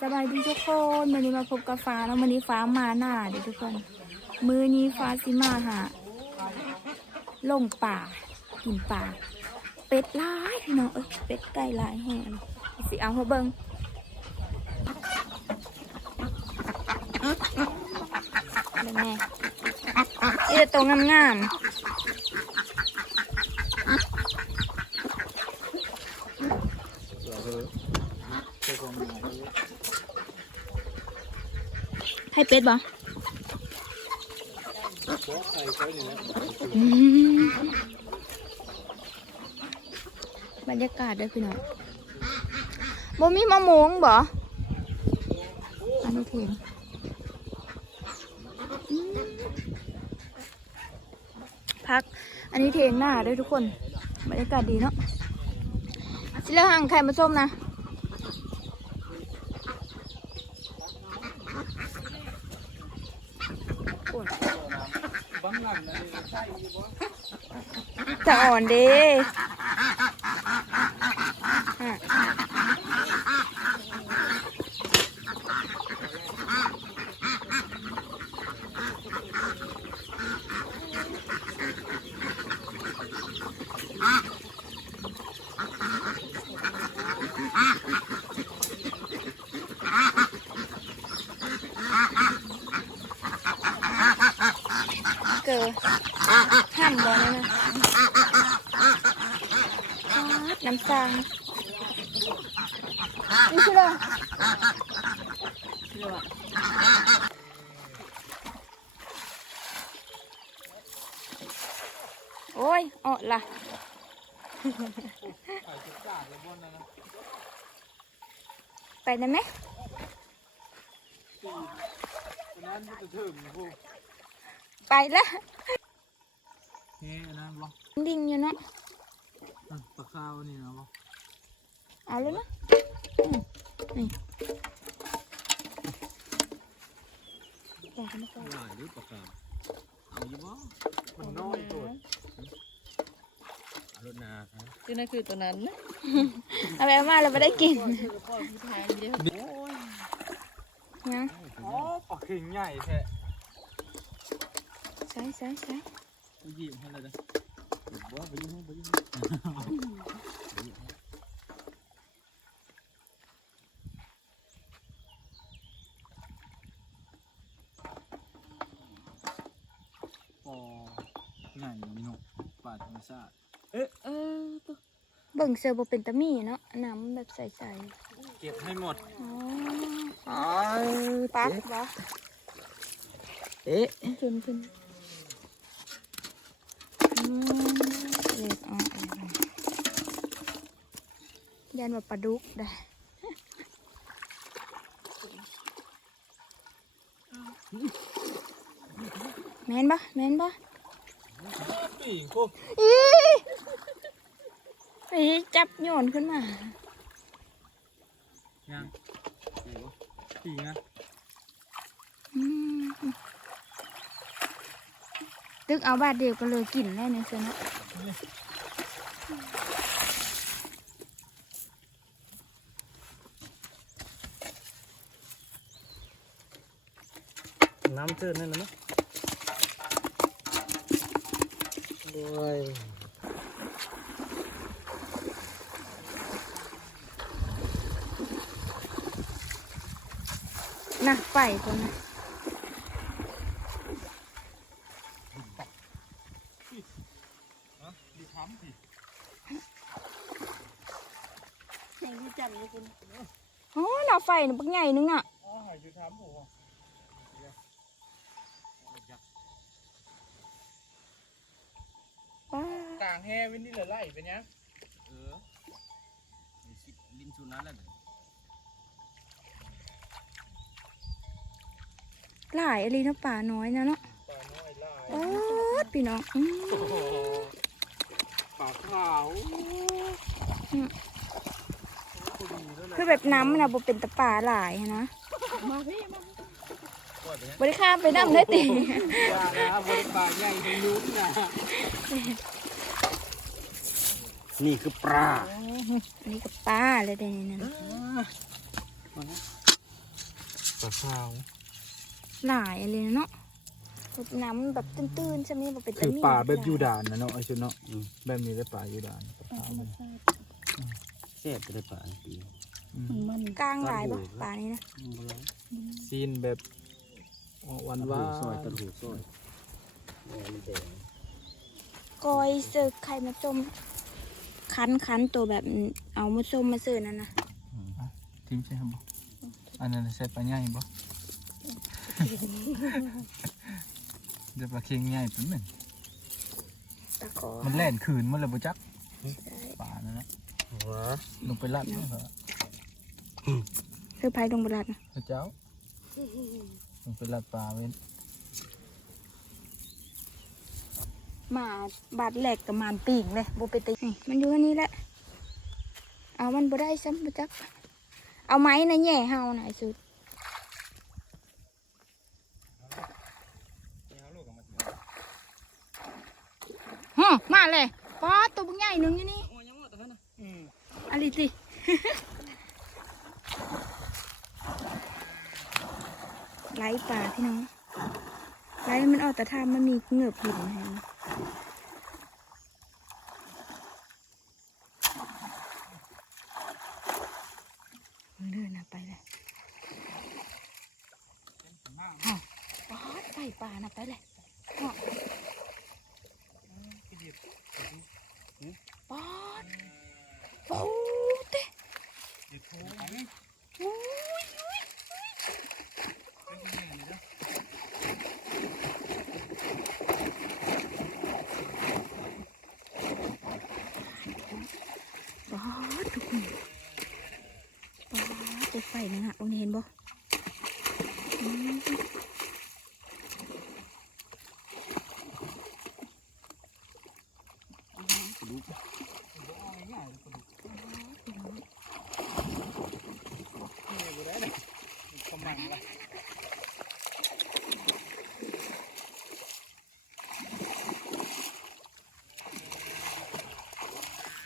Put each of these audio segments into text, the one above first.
สบายดีทุกคนวันนี้มาพบกับฟ้าแล้ววันนี้ฟ้ามาหน้าเดี๋ยวทุกคน มือนี้ฟ้าสิมาหาลงป่า กินป่า เป็ดลายพี่น้องเอ้ยเป็ดไก่ลายแห้งสิเอาหัวเบิงเป็นไงเอ้ตัวงามๆ ให้เป็ดบ่อืมบรรยากาศด้อพี่น้องบ่มีมะม่วงบ่อันนี้เทงพัก อันนี้เทงหน้าด้วยทุกคน บรรยากาศดีเนาะสิเลือกหางไข่มาส้มนะ จะอ่อนเด้อะเกิดห้ามบอลเลยนะ น้ำตาลนี่คืออะไรโอ้ยอ่อละไปได้ไหมนั้นมันจะถึงพวกไปแล้วเฮ้ยอันนั้นบ่ดิ่งอยู่เนาะอะปลาข้าวนี่นะบ่เอาเลยนะอืมนี่แกะให้มันก่อนหลายหรือปลาข้าวเอาอยู่บ่มันน้อยตัวเอารถนาครับคือนั่นคือตัวนั้นนะเอาไปเอามาเราไม่ได้กินคือพ่อพี่ทายเดียวยังอ๋อปลาเข่งใหญ่แท้ใส่ใส่ใส่ไปหยิบให้เลยนะบ่ไปยิงไปยิงปอใหญ่เนาะป่าธรรมชาติเออตัวเบิ่งเซอร์บเป็นตะมี่เนาะน้ำแบบใสเก็บให้หมดๆอ๋ออ๋อปักวะเอ๊ะขึ้นขึ้นอืม เล็กอ๋ออ๋ออ๋อยันว่าปลาดุกได้แมนปะแมนปะปีกอีไอ้จับโยนขึ้นมายังปีกนะ อืม ตึกเอาบาทเดียวก็เลยกินได้ในเซนะน้ำเจิดนั่นนะมั้ยด้วยน่ะไปคนนะ ดีทำสิ แข่งที่จันเลยคุณ โอ้หน้า ไฟน่ะปักใหญ่นึงน่ะอ๋อหอยจุดทำผมป้าต่างแห่วินนี่เหลือไล่เป็นยังเออมีสิลิ้นชูนั้นแหละหลายอะไรนะป่าน้อยนะเนาะปลาน้อยลายโอ้ดพี่น้องอืม โอ้โหปลาขาว คือแบบน้ำมันนะบ่เป็นตะป่าหลายนะมาพี่มาบริข้ามไปน้ำได้ติปลานะบนปลาใหญ่ในยุ้นนะนี่คือปลา อันนี้กับป้าเลยเดี๋ยวนี้นะปลาขาวหลายอะไรเนาะน้ำมันแบบตื้นๆใช่ไหมแบบเป็นคือตะมิ่งป่าแบบยูดานนะเนาะไอ้ชุดเนาะแบบนี้ได้ป่ายูดานปลาธรรมชาติแซ่บไปได้ปลาปีอื มมันมันกลางหลายปะป่านี้นะซีนแบบหวานว่าซอยตะหูซอยแม่มันแดงกอยเสิร์ฟไข่มาจมคันคันตัวแบบเอามาส้มมาเสิร์ฟนั่นนะทิมใช่ไหมบ่อันนั้นใส่ปลาใหญ่บ่เดี๋ยวปลาเค็งใหญ่เป็นเหมือนตะกอมันแล่นคืนมันเลยบ่จักป่านั่นนะหัวลงไปลัดมันเหรอ เสื้อผ้าลงบลัดนะพระเจ้าลงไปลัดป่าเว้นหมาบาดแหลกกับหมานปีกเลยโบไปตีนี่มันอยู่อันนี้แหละ เอามันบ่ได้ซ้ำบ่จัก เอาไม้นะแย่เฮาหน่อยสุดฮะมาเลยป๊อดตัวบุ้งใหญ่หนึ่งอยู่นี่อะไรติ ไล่ป่าพี่น้อง ไล่ ถ้ามันมีเหงือบหินให้มันมันเดินนะไปเลยฮะไปป่านะไปเลยฮะป๊อดโอ้เต้โอ้ย ป๊าดทุกคนป๊าดจะไฟนะฮะตรงนี้เห็นบ่อืม ไ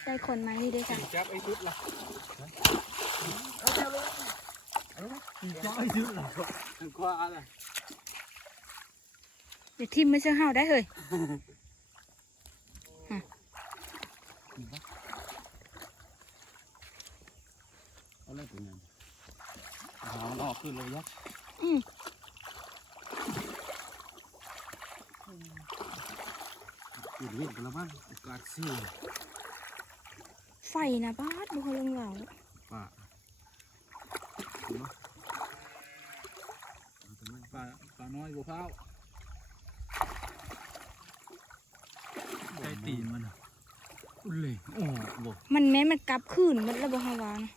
ด้คนไหมนี่ด้วยค่ะจับไอ้ชุดล่ะจับไอ้ชุดล่ะกว่าอะไรเดี๋ยวทิมไม่เชื่อห้าวได้เลย อะไรเป็นยังหามันออกขึ้นเลยยักษ์ อืม ขึ้นวิ่งไปแล้วมั้งโอกา สเสี่ยงไฟนะบ้าดบุคลงเหล่าป่าป่าป่าน้อยบัวพร้าวใส่ตีนมันอะอุ้ยเลยโอ้โหมันแม้มันกลับคืนมันระบบฮาวานะ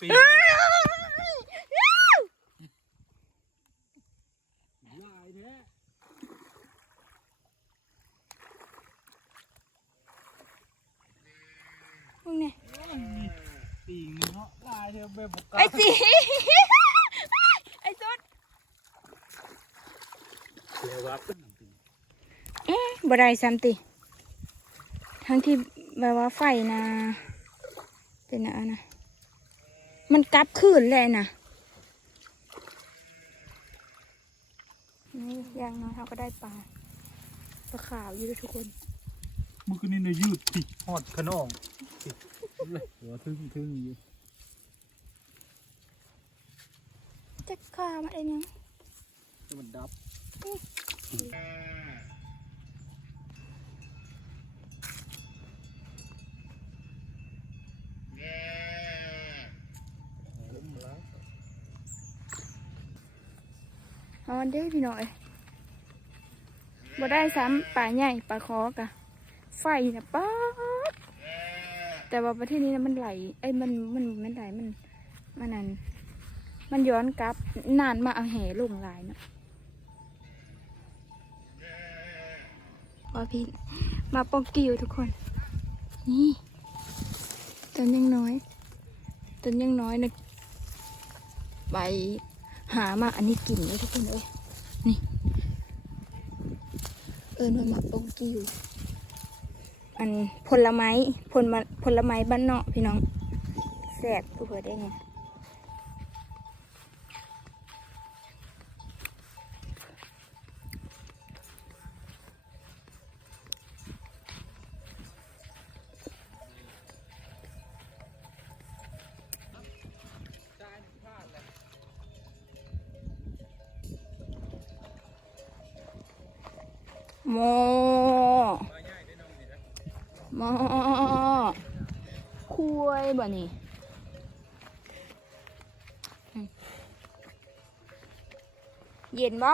ปี ลายแท้ มึงเนี่ย ปีงเนาะลายเธอแบบบก ไอ้สี ไอ้สุด เสียวัด อื้อบ่ ได้ซ้ำติ ทั้งที่แบบว่าไฟนะเป็นอะไรนะ มันกลับคืนเลยนะนี่อย่างน้อยเราก็ได้ปลาปลาขาวอยู่ด้วยทุกคนมือคืนนี้เนยยืดติหอดขนองติหัวทึ่งทึ่งอยู่จะข้ามาเองยังมันดับ อาอันเด้พี่น้อยบ่ได้ซ้ำปลาใหญ่ปลาคอกะไฟนะป๊าแต่ว่าประเทศนี้นะมันไหลไอ้มันมันมันไหลมันมันนั่นมันย้อนกลับนานมาเอาแห่ลงหลายเนาะว่าพี่มาปองกิวทุกคน นี่ต้นยังน้อยต้นยังน้อยนะไปหามาอันนี้กลิ่นเลยทุกคนเอ้ย นี่ เอิญว่ามาปองกิวอันผลไม้ผลมาผลไม้บ้านนอกพี่น้องแซ่บกูเผื่อได้ไงโยบ่นี่เย็นบ่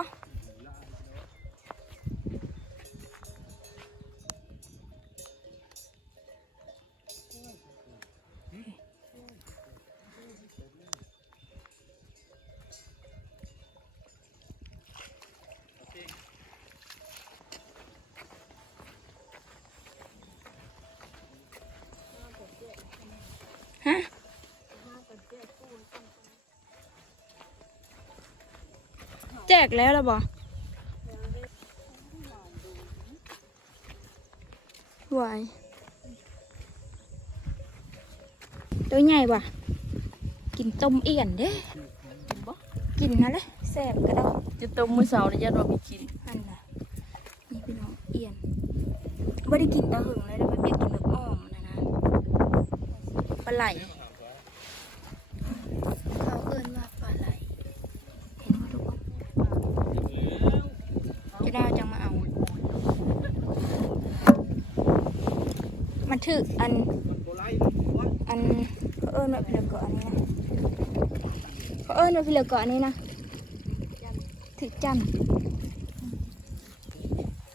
กแล้วล่ะบ่ไหวายตัวใหญ่บ่กินต้มเอี่ยนเด้กินบ่กินนะเลยแซ่บกระดอกจะต้มมื้อเช้านี่ยันว่ามีกินอันน่ะนี่พี่น้องเอี่ยนไม่ได้กินตาหึงเลยนะมันอยากกินแบบอ้อมนะนะปลาไหลเขาเอิ้นว่าปลาไหลเห็นไหมทุกคนจะได้จังมาเอา มันถืออัน อันเขาเอิ้นว่าพิลกออันนี้นะเขาเอิ้นว่าพิลกออันนี้นะถือจันทร์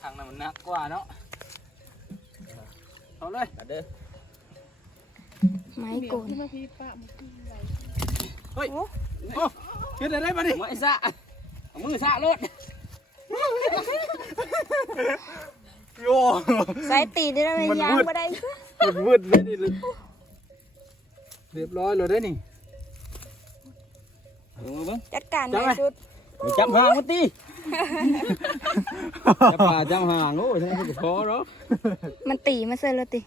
ทางนั้นมันหนักกว่าเนาะเอาเลยเด้อไม้โกนที่มาพี่ป้ามันคืออะไรเฮ้ยโอ้เฮ็ดได้ปะนี่ไม่ซะเอามือซะรถโยสายตีได้ไหมมันยางมืดบ่ได้ มันวืดเลยนี่เลยเรียบร้อยเลยได้อนี่เอามาเบิ่งจัดการจังในไงสุดไปจับหางมันตีจะป่าจับหางโอ้ยทั้งนั้นก็พอแล้วมันตีมาเซอร์แล้วติ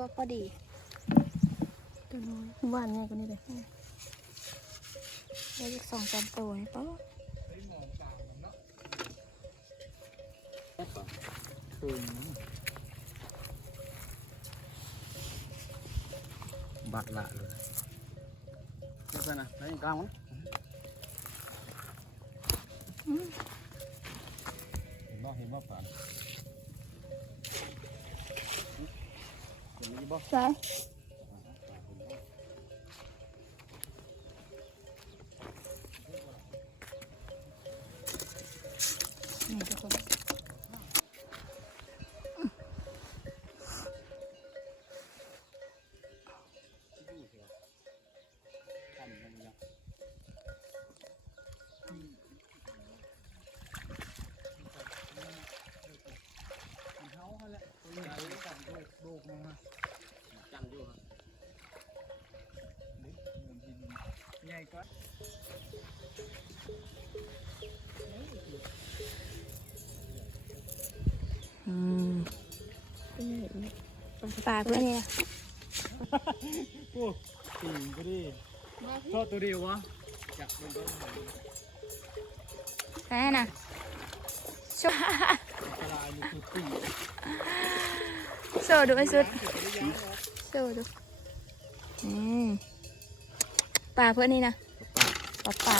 ว่าพอดีตัวน้อยบ้านง่ายกว่านี้เลยได้อีกสองสามตัวนี่ปะบัดละเลยไม่เป็นไรไปกลางมันเห็นบ่เห็นบ่ป่าน เปลาเพื่อนนี่นะโอ้ตีนก็ดีทอดตัวเดียววะจับมันก็แค่น่ะช่วยตลาดนี่คือตีโซ่ดูไอ้สุดโซ่ดูอืมปลาเพื่อนนี่นะปลาปัดห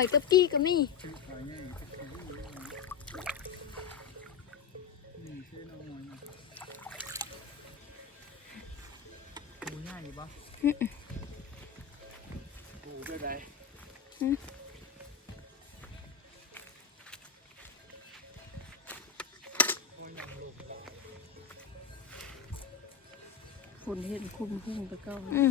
อยกะปี้ก็มีคือขายง่ายนี่เส้นเอาหน่อยนะดูง่ายดีปะดูด้วยไดฝนเห็นคุมพุ่งไปเก้าอืม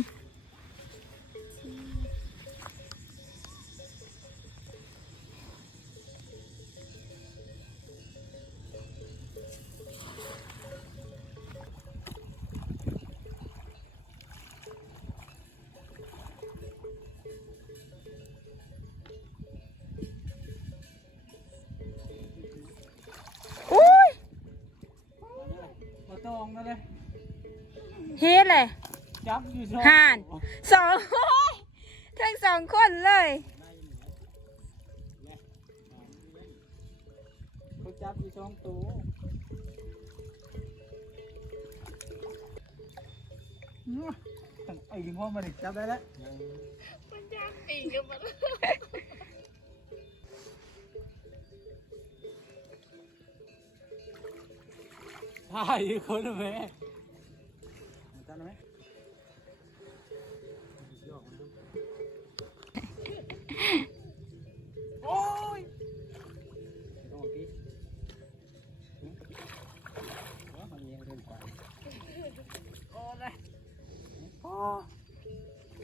ห่านสองโอ้ยทั้งสองคนเลยเขาจับอยู่ช่องตัวอื้อไอ้กินพ่อมันจับได้แล้วใช่คนละแม่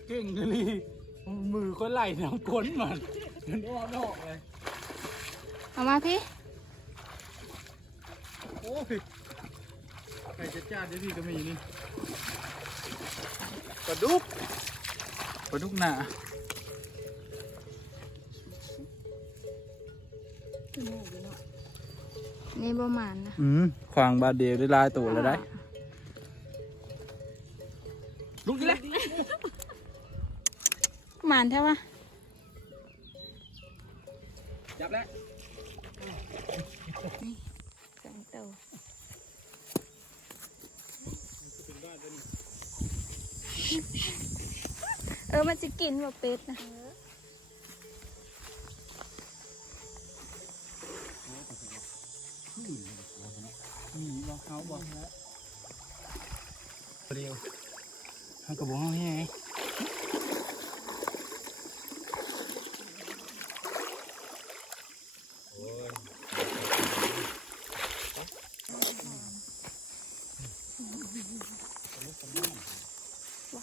เก่งเลยมือคนไหลน้ำก้นมันมันอ้อนออกเลยเอามาพี่ โอ้ยใครจะจ้าได้ดีก็มีนี่ปลาดุกปลาดุกหนานี่ประมาณนะ อืมควางบาดเดียวได้ลายตัวแล้วได้าณเท่าไหร่จับแล้วสองตัวเออ มันจะกินแบบเป็ดนะนี่บอกเขาบอกแล้วเดียวเขากระบอกเขาให้ไง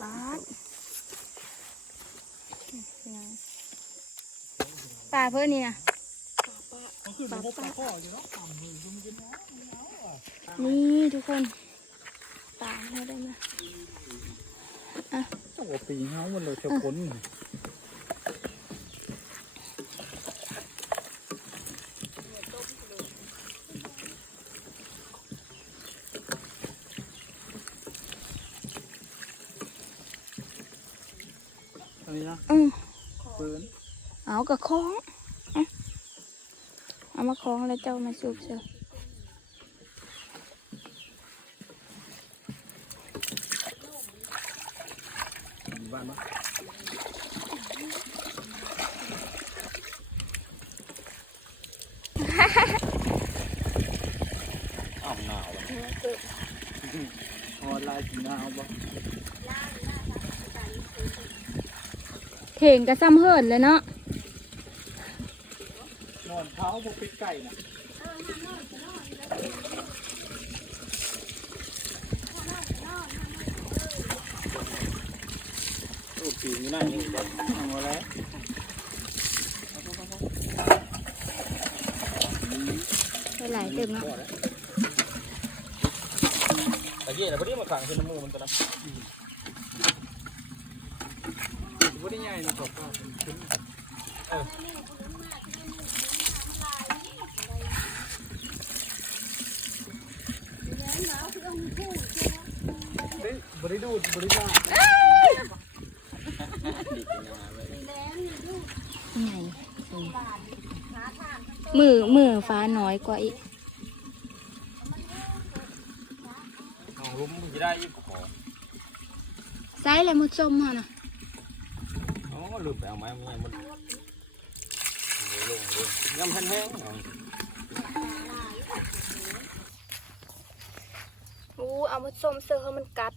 ว้าด ปลาเพื่อนนี่นะปลาปลาข้ออยู่เนาะต่ำมือมันเป็นน้องนี่ทุกคนปลาให้ได้ไหมอะ โอ้ปีเงามันเลยเจ้าคน อันนี้นะ อืม ปืน เอากระคล้องเอาเอามาคล้อง แล้วเจ้ามาสูบเชียวบ้านปะอ้าวหนาวอะออนไลน์ถึงหน้าเอาปะเข่งกระซ้ำเหินเลยเนาะนอนเท้าพวกเป็ดไก่น่ะ รูปปีนอยู่นั่นนี่เดี๋ยว เอามาแล้ว ได้หลายเต็มเนาะ ตะ กี้เราพอดีมาขังขึ้นน้ำมือมันตัวนั้นว่าได้ใหญ่นะขอบคุณขึ้นเฮ้ยบริดูดบริจาคไงมือมือฟ้าน้อยกว่าอีก เอาลุ้มมันจะ ได้ยิ่งขอไซส์อะไรมุดส้มมาน่ะอ๋อลืมไปเอาไม้มันมันลงเลยยำแห้งๆเอาอู้เอามุดส้มเสื้อให้มันกัด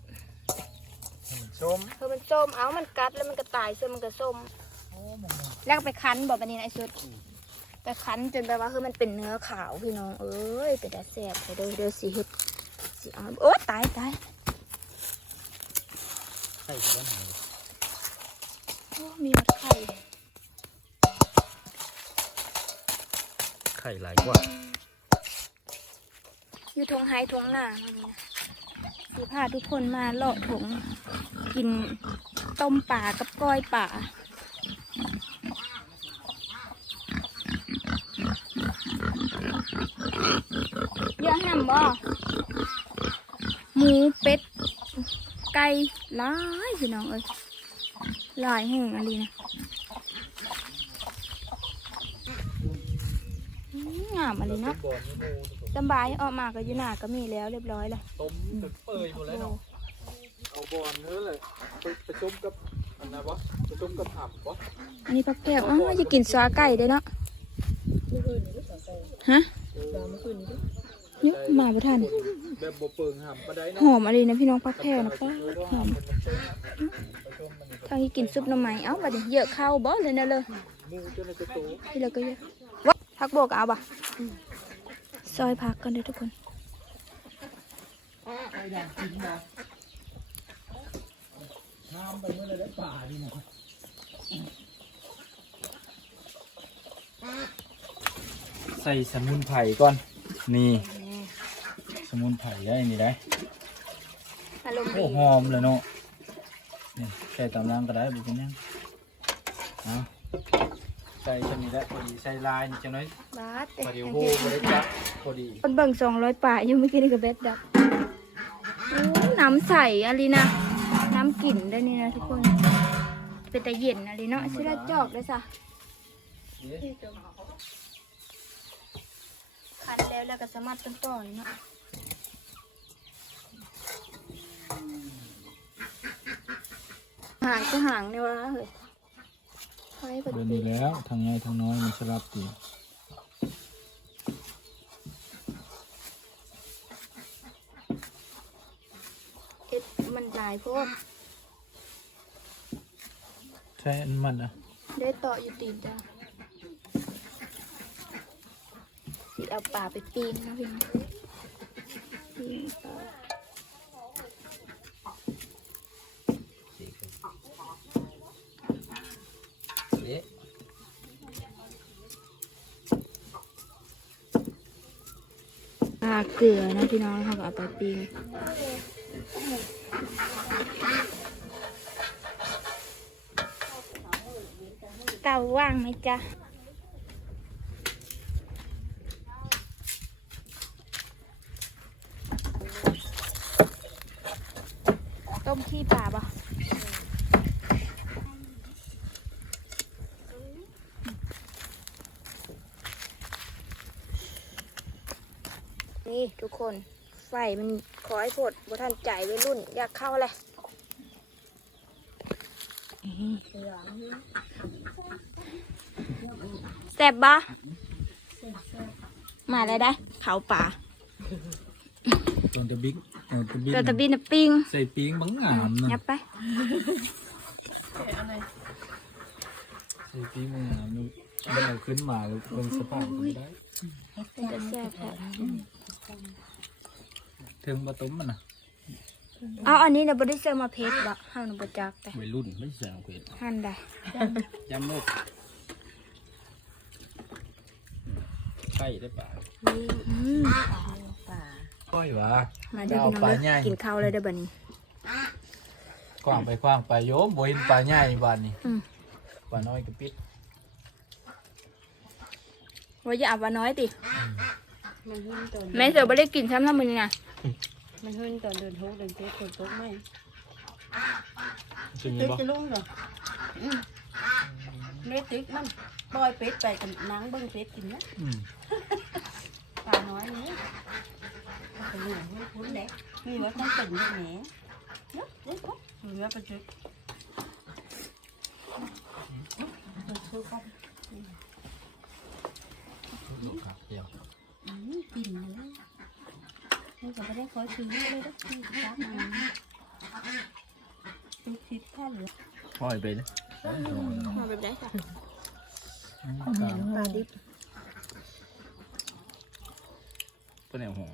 ส้มเฮ้ยมันส้มเอามันกัดแล้วมันก็ตายเสื้อมันก็ส้มแล้วก็ไปคั้นบอกวันนี้นะไอ้สุดไปคั้นจนแบบว่าคือมันเป็นเนื้อขาวพี่น้องเอ้ยเป็นแต่แสบไปเด้อเด้อสีเห็ดสีเอาโอ้ตายตาย ใส่ตัวไหนโอ้มีมัดไข่ ไข่หลายกว่า อยู่ทงไฮทงหน้าวันนี้นะสีพาทุกคนมาเลาะถงกินต้มป่ากับก้อยป่าเยอะแฮมบ่หมูเป็ด ไก่ หลายพี่น้องเอ้ยหลายแห่งอะไรนะอืมงามอะไรเนาะก่อนนี่โมสำบายออกมาก็อยู่หน้าก็มีแล้วเรียบร้อยแล้วต้มถึงเปื่อยหมดแล้วเนาะเอาบอลเนื้อเลยไปไปชมกับอันนั้นวะไปชมกับผับวะอันนี้ผักแก้วอ้าวจะกินซอไก่ได้เนาะฮะเยอะมาประทาน แบบบ่เปิงหำปะไดหเนาะอมอะไรนะพี่น้องผักแก้วนะป้าหอมทางนี้กินซุปหน้ำไม้เอ้าบัดนี้เยอะเข้าบ่เลยนะเลยมูจนในจะโตที่เราก็เยอะวะผักโบกเอาบ่ะซอยผักกันเด้อทุกคนไปด่างกินมาน้ำไปเมื่อไรได้ป่าดีหน่อยใส่สมุนไพรก่อน นี่ สมุนไพรได้นี่ได้อารมณ์โอ้ดีหอมเลยเนาะนี่ใส่ตำลังก็ได้บุเป็นยังเอาใส่ชนิดละพอดีใส่ลายนี่จังน้อยบาสเตะพอดียังโหเก็บบ่ได้จับพอดีคนเบิ่งสองร้อยป่าอยู่เมื่อกี้นี่ก็เบ็ดดับโอ้น้ำใสอะไรนะ น้ำกลิ่นได้นี่นะทุกคน เป็นแต่เย็นอะไรเนาะชิลาจอกเลยสะคันแล้วแล้วก็สามารถต้นต่อยเนาะ หางก็หางเนี่ยวะเฮ้ยไฟเปิดเดินดีแล้วทางใหญ่ทางน้อยมันสลับตีเอ็ดมันหลายโพวกใช่อันมันอะได้ต่ออยู่ตีนจ้าสิเอาป่าไปปีนนะพี่น้องปีนป่า เอ๊ะปลาเกลือนะพี่น้องเขาก็เอาไปปีนเต่าว่างไหมจ๊ะต้มขี้ปลาปะนี่ทุก คน ไฟมันคอยพดบ่ทันใจไว้รุ่น อยากเข้าเลยแซ่บบ่มาแล้วได้เขาป่าตอนตะบิ๊กเออตะบิ๊กตัวตะบินน่ะปิ้งใส่ปิ้งบังงามนะยับไปใส่ปิ้งบังงามดูมันเอาขึ้นมาแล้วเป็นสภาพไม่ได้ เป็นจะแซ่บแท้เทิงมาต้มมันนะเอาอันนี้นะบริเซอร์มาเพชรบ่ห้ามนบ่จักแต่วัยรุ่นไม่ใช่สังเกตหั่นได้ยำโลกไก่ได้ป่าอืมก้อยวะมาเด้อพี่น้องเอาปลาเด้ใหญ่อกินข้าวเลยเด้อบัดนี้กว้างไปกว้างไปโยมบ่เห็นปลาใหญ่บ้านนี่อืมปลาน้อยก็ปิดว่าอย่าเอาว่าน้อยติ มันหุ่นตอนแม่เสือบ่ได้กินซ้ำน้ำมันนี่นะมันหุ่นตอนเดินทุกเดินเตะคนตกไหมจะมีเป็ดบ่จะลุ่งเหรออืมเล็ดติ๊กมันปล่อยเป็ดไปกับนางเบิ้งเป็ดกินนะอืมปลาน้อยนี่ไปเหลืองไม่คุ้นเด็กมีว่าต้องเป็นอย่างนี้เนาะเด็กก็เหลือไปจุดลูกครับเดียว อืมกินเลยนี่ก็ไม่ได้คอยซื้อเลยนะที่ร้านมันเป็นคิดแค่เหลือปล่อยไปเลยมาแบบได้ค่ะปลาดิบเพื่อนแนวหัว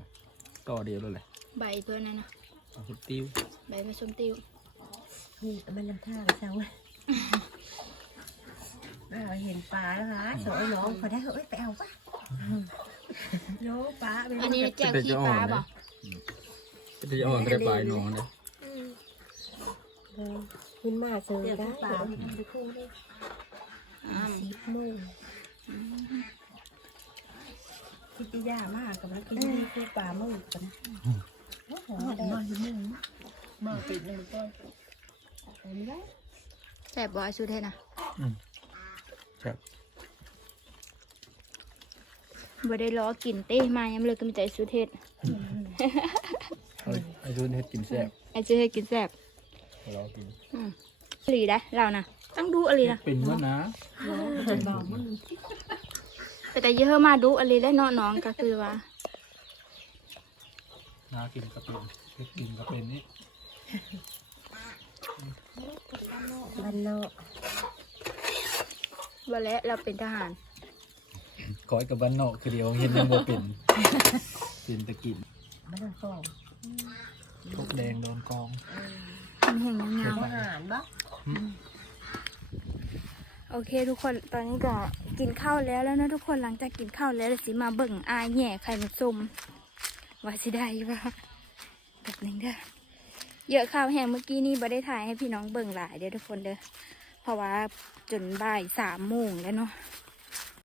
ต่อเดียวเลย ใบเพิ่นนั่นนะเอาคุดติ้วใบผสมติ้วนี่ก็มันลำท่าเจ้าเห็นปลาแล้วฮะสอยน้องพอได้เอ้ยไปเอาปะ โยปลาอันนี้แจ่วขี้ปลาบ่ก็จะอ่อนก็ได้ปลายนอนเลยขึ้นมาเจอได้ปลาไปคู่ได้อ้าวสิบโมงคิดยามากกับมันคือมีคู่ปลาโมงกันโอ้โหนอนอยู่มึงมาปิดหนึ่งก้อนเห็นไหมแซ่บบ่ไอสุเทศนะครับ บ่ได้ล้อกินเต้มายังเลยก็มีแต่ไอ้สุเทศเฮ้ยไอ้ชุนเฮ็ดกินแซ่บไอสุเทศกินแซ่บรอกินอหลีได้เรานะต้องดูอหลีนะเป็นว่านะบอกมึงแต่แต่เยอะมาดูอหลีได้เนาะน้องก็คือว่านากินก็เป็นเฮ็ดกินก็เป็นนี่บันโนว่าแล้วเราเป็นทหาร ก้อยกับบ้านนอกคือเดียวเห็นยังบ่เป็นเป็นตะกินบันโนฟองทกแดงโดนกองมันแห้งยาวอาหารบ่ๆโอเคทุกคนตอนนี้ก็กินข้าวแล้วแล้วนะทุกคนหลังจากกินข้าวแล้วเดี๋ยวสิมาเบิ่งอายแหย่ไข่มุกส้มว่าสิได้ปะแบบนึงเด้อเยอะข้าวแห้งเมื่อกี้นี่บ่ได้ถ่ายให้พี่น้องเบิ่งหลายเด้อทุกคนเด้อเพราะว่าจนบ่ายสามโมงแล้วเนาะ